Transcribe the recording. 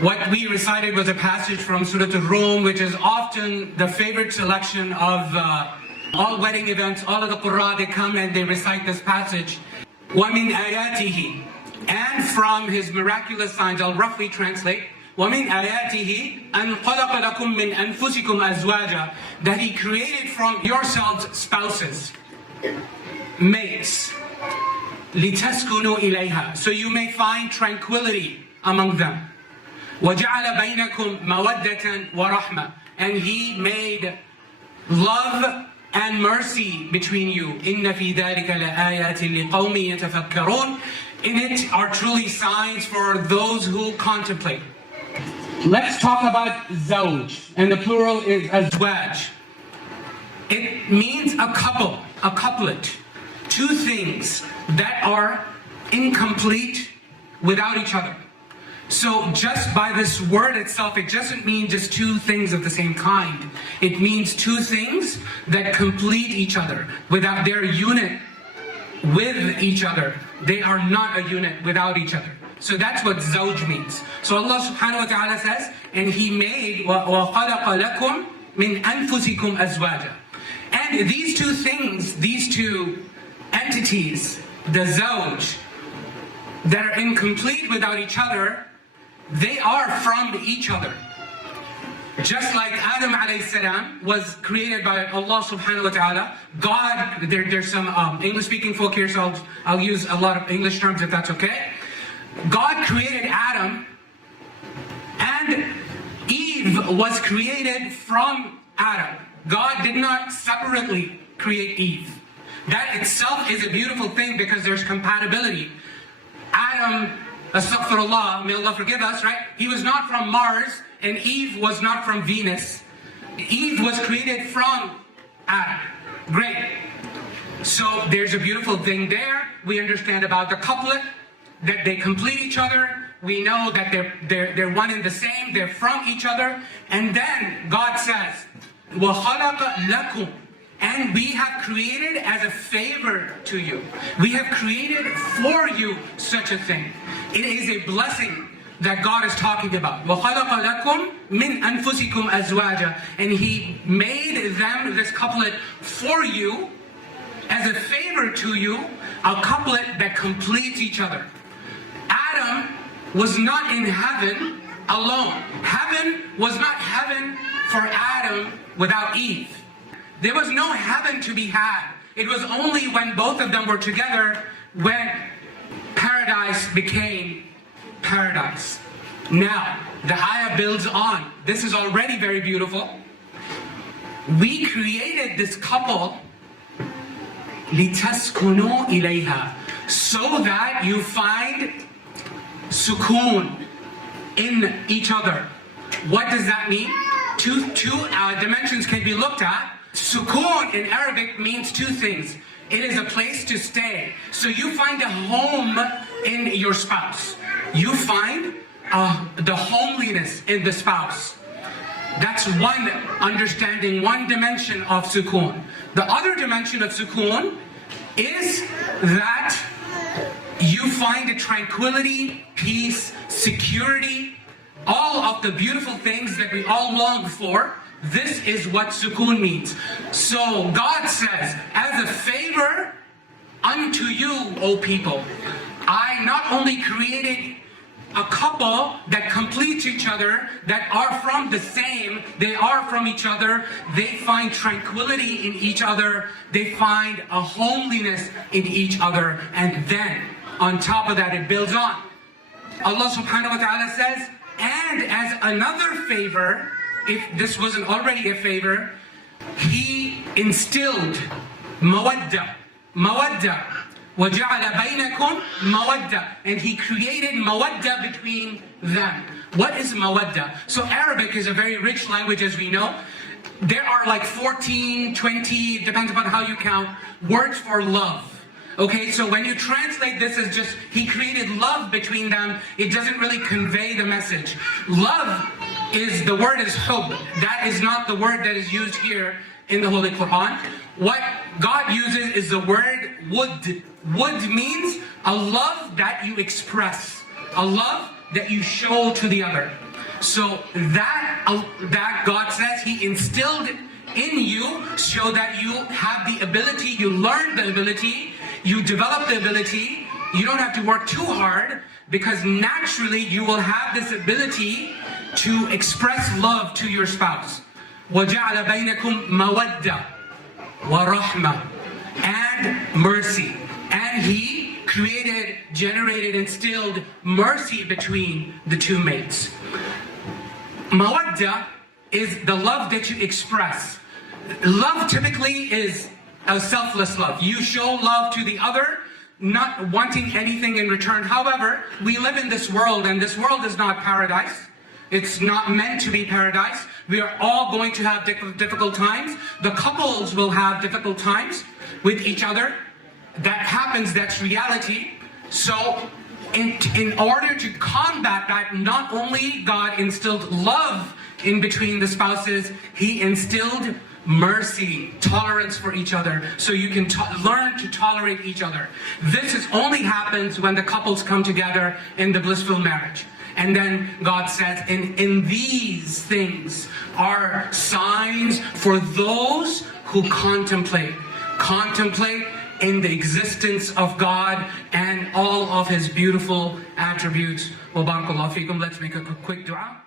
What we recited was a passage from Surah al-Rum, which is often the favorite selection of all wedding events. All of the Qur'an, they come and they recite this passage. وَمِنْ آيَاتِهِ, and from his miraculous signs, I'll roughly translate. وَمِنْ آيَاتِهِ أَنْ خَلَقَ لَكُم مِّنْ أَنفُسِكُمْ أَزْوَاجًا, that he created from yourselves spouses, mates, لِتَسْكُنُوا إِلَيْهَا, so you may find tranquility among them. وَجَعَلَ بَيْنَكُمْ مَوَدَّةً وَرَحْمَةً, and he made love and mercy between you. إِنَّ فِي ذَلِكَ لَآيَاتٍ لِقَوْمٍ يَتَفَكَّرُونَ, in it are truly signs for those who contemplate. Let's talk about zawj, and the plural is azwaj. It means a couple, a couplet, two things that are incomplete without each other. So just by this word itself, it doesn't mean just two things of the same kind. It means two things that complete each other. Without their unit with each other, they are not a unit without each other. So that's what zawj means. So Allah subhanahu wa ta'ala says, and he made وَخَلَقَ لَكُم مِّنْ أَنفُسِكُمْ أَزْوَاجًا. And these two things, these two entities, the zawj, that are incomplete without each other, they are from each other. Just like Adam alayhi salam was created by Allah subhanahu wa ta'ala, God, there's some English speaking folk here, so I'll use a lot of English terms if that's okay. God created Adam, and Eve was created from Adam. God did not separately create Eve. That itself is a beautiful thing because there's compatibility. Adam, astaghfirullah, may Allah forgive us, right? He was not from Mars, and Eve was not from Venus. Eve was created from Adam. Great. So there's a beautiful thing there. We understand about the couplet, that they complete each other. We know that they're one and the same. They're from each other. And then God says, وَخَلَقَ لَكُمْ, and we have created as a favor to you. We have created for you such a thing. It is a blessing that God is talking about. وَخَلَقَ لَكُم مِّنْ أَنفُسِكُمْ أَزْوَاجًا, and he made them, this couplet, for you, as a favor to you, a couplet that completes each other. Adam was not in heaven alone. Heaven was not heaven for Adam without Eve. There was no heaven to be had. It was only when both of them were together when paradise became paradise. Now, the ayah builds on. This is already very beautiful. We created this couple لِتَسْكُنُوا إِلَيْهَا, so that you find sukoon in each other. What does that mean? Two dimensions can be looked at. Sukoon in Arabic means two things. It is a place to stay. So you find a home in your spouse. You find the homeliness in the spouse. That's one understanding, one dimension of sukoon. The other dimension of sukoon is that you find a tranquility, peace, security, all of the beautiful things that we all long for. This is what sukoon means. So God says, as a favor unto you, O people, I not only created a couple that completes each other, that are from the same, they are from each other, they find tranquility in each other, they find a homeliness in each other, and then on top of that it builds on. Allah subhanahu wa ta'ala says, and as another favor, if this wasn't already a favor, he instilled mawadda, وَجَعَلَ بَيْنَكُمْ مَوَدَّةً, and he created mawadda between them. What is mawadda? So Arabic is a very rich language, as we know. There are like 14, 20, depends upon how you count, words for love. Okay, so when you translate this as just, he created love between them, it doesn't really convey the message. Love is, the word is hub. That is not the word that is used here in the Holy Quran. What God uses is the word would. Would means a love that you express, a love that you show to the other. So that God says He instilled in you so that you have the ability, you learn the ability, you develop the ability. You don't have to work too hard, because naturally you will have this ability to express love to your spouse. وَجَعَلَ بَيْنَكُمْ مَوَدَّةً وَرَحْمَةً, and mercy. And He created, generated, instilled mercy between the two mates. Mawadda is the love that you express. Love typically is a selfless love. You show love to the other, not wanting anything in return. However, we live in this world, and this world is not paradise. It's not meant to be paradise. We are all going to have difficult times. The couples will have difficult times with each other. That happens, that's reality. So in order to combat that, not only God instilled love in between the spouses, He instilled mercy, tolerance for each other, so you can learn to tolerate each other. This only happens when the couples come together in the blissful marriage. And then God says, in these things are signs for those who contemplate in the existence of God and all of His beautiful attributes. Wa barakallahu feekum. Let's make a quick dua.